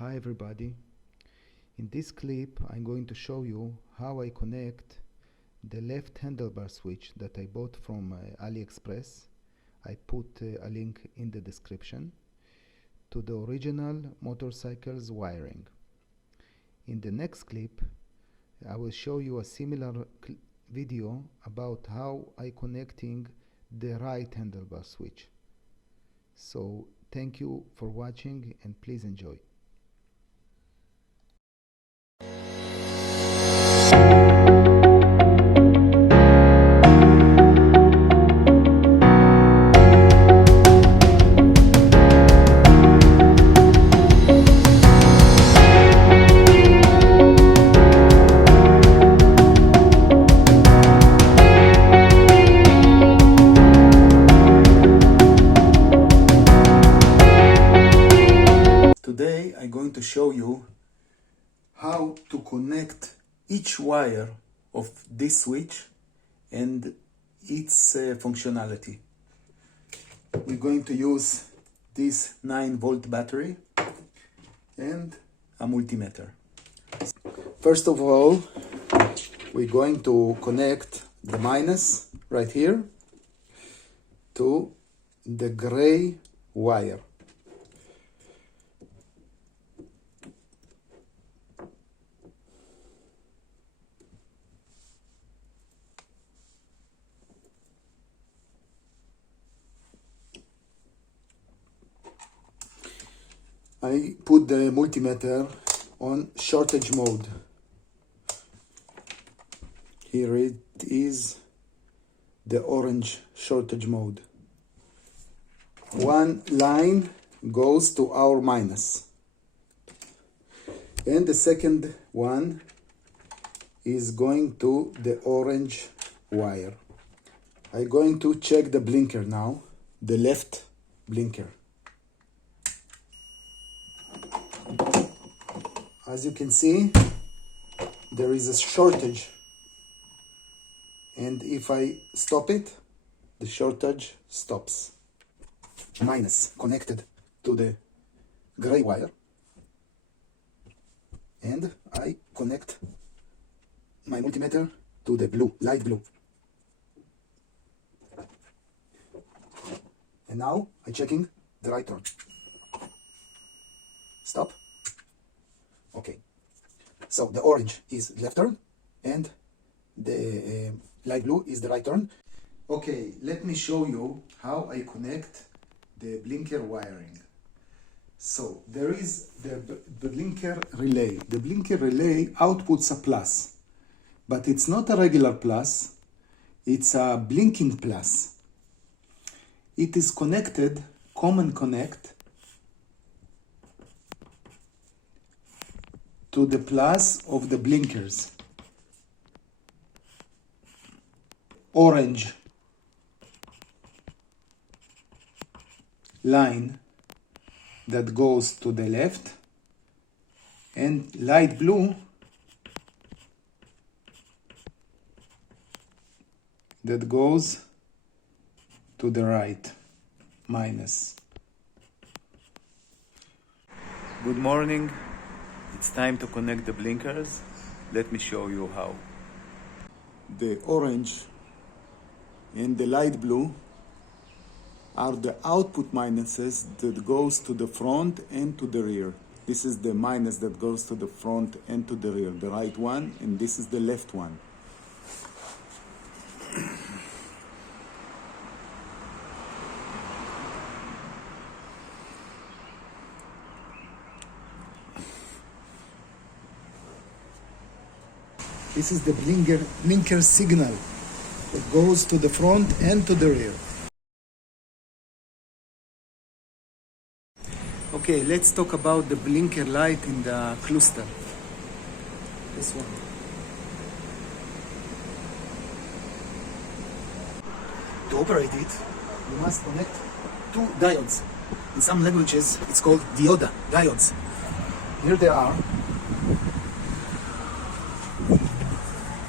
Hi everybody. In this clip I'm going to show you how I connect the left handlebar switch that I bought from Aliexpress. I put a link in the description to the original motorcycle's wiring. In the next clip I will show you a similar video about how I connecting the right handlebar switch. So thank you for watching and please enjoy. Today I'm going to show you how to connect each wire of this switch and its functionality. We're going to use this 9-volt battery and a multimeter. First of all, we're going to connect the minus right here to the gray wire. I put the multimeter on shortage mode. Here it is, the orange shortage mode. One line goes to our minus. And the second one is going to the orange wire. I'm going to check the blinker now, the left blinker. As you can see, there is a shortage, and if I stop it, the shortage stops. Minus connected to the gray wire, and I connect my multimeter to the blue, light blue. And now I'm checking the right turn. Stop. Okay, so the orange is left turn and the light blue is the right turn. Okay, let me show you how I connect the blinker wiring. So there is the blinker relay. The blinker relay outputs a plus, but it's not a regular plus, it's a blinking plus. It is connected, common connect, to the plus of the blinkers. Orange line that goes to the left and light blue that goes to the right, minus. Good morning. It's time to connect the blinkers. Let me show you how. The orange and the light blue are the output minuses that goes to the front and to the rear. This is the minus that goes to the front and to the rear, the right one, and this is the left one. This is the blinker signal that goes to the front and to the rear. Okay, let's talk about the blinker light in the cluster. This one. To operate it, you must connect two diodes. In some languages, it's called diodes. Here they are.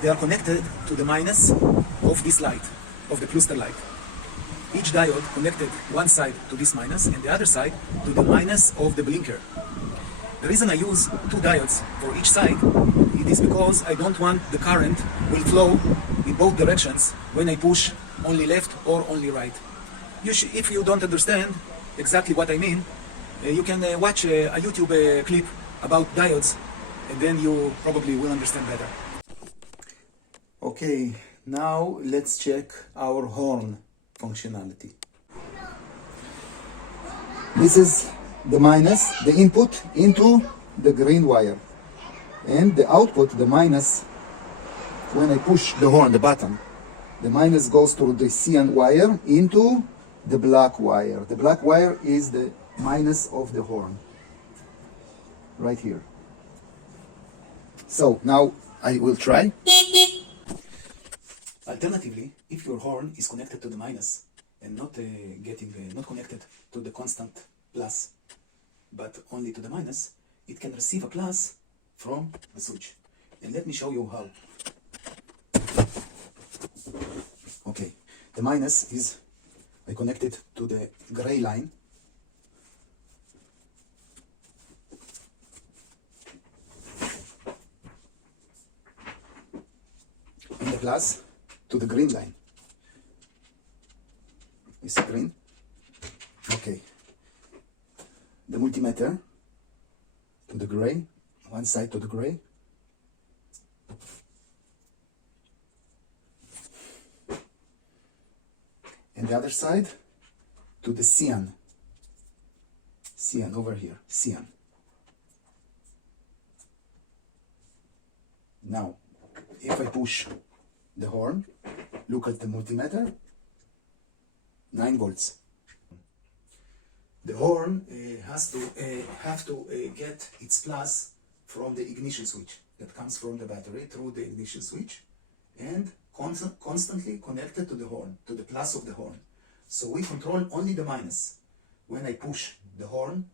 They are connected to the minus of this light, of the cluster light. Each diode connected one side to this minus and the other side to the minus of the blinker. The reason I use two diodes for each side, it is because I don't want the current will flow in both directions when I push only left or only right. If you don't understand exactly what I mean, you can watch a YouTube clip about diodes, and then you probably will understand better. Okay, now let's check our horn functionality. This is the minus, the input into the green wire, and the output, the minus, when I push the horn, the button, the minus goes through the cyan wire into the black wire. The black wire is the minus of the horn, right here. So now I will try. Alternatively, if your horn is connected to the minus and not not connected to the constant plus, but only to the minus, it can receive a plus from the switch. And let me show you how. Okay, the minus is, I connect it to the gray line. And the plus to the green line. Is it green? Okay. The multimeter to the gray, one side to the gray. And the other side to the cyan. Cyan over here, cyan. Now, if I push the horn, look at the multimeter, 9 volts. The horn have to get its plus from the ignition switch that comes from the battery through the ignition switch and constantly connected to the horn, to the plus of the horn. So we control only the minus. When I push the horn,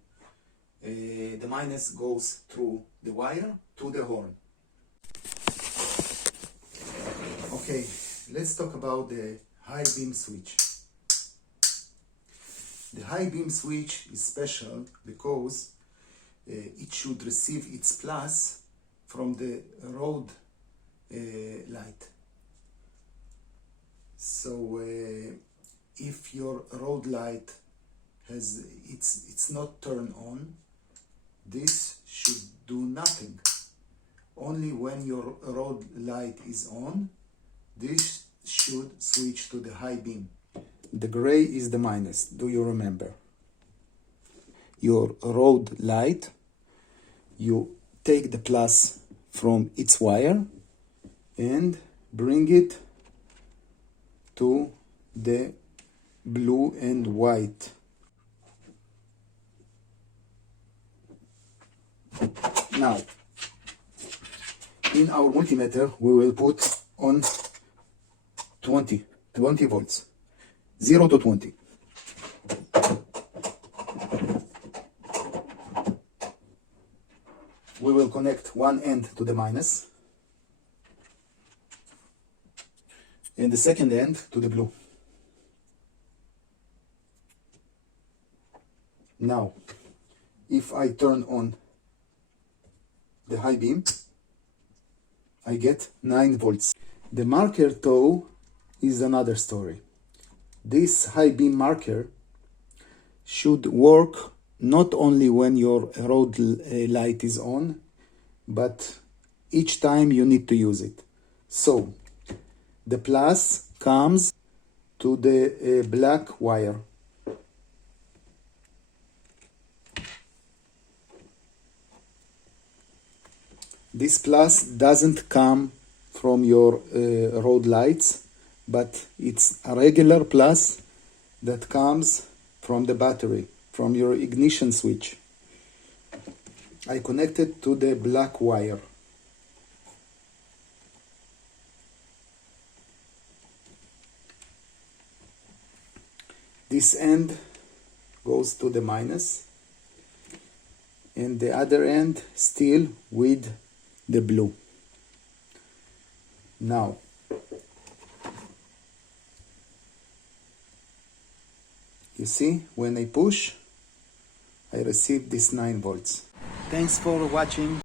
the minus goes through the wire to the horn. Okay, let's talk about the high beam switch. The high beam switch is special because it should receive its plus from the road light. So if your road light has it's not turned on, this should do nothing. Only when your road light is on, this should switch to the high beam. The gray is the minus, do you remember? Your road light, you take the plus from its wire and bring it to the blue and white. Now, in our multimeter, we will put on 20 volts, 0 to 20. We will connect one end to the minus and the second end to the blue. Now, if I turn on the high beam, I get 9 volts. The marker toe is another story. This high beam marker should work not only when your road light is on, but each time you need to use it. So, the plus comes to the black wire. This plus doesn't come from your road lights, but it's a regular plus that comes from the battery, from your ignition switch. I connected to the black wire. This end goes to the minus, and the other end still with the blue. Now, you see, when I push, I receive this 9 volts. Thanks for watching.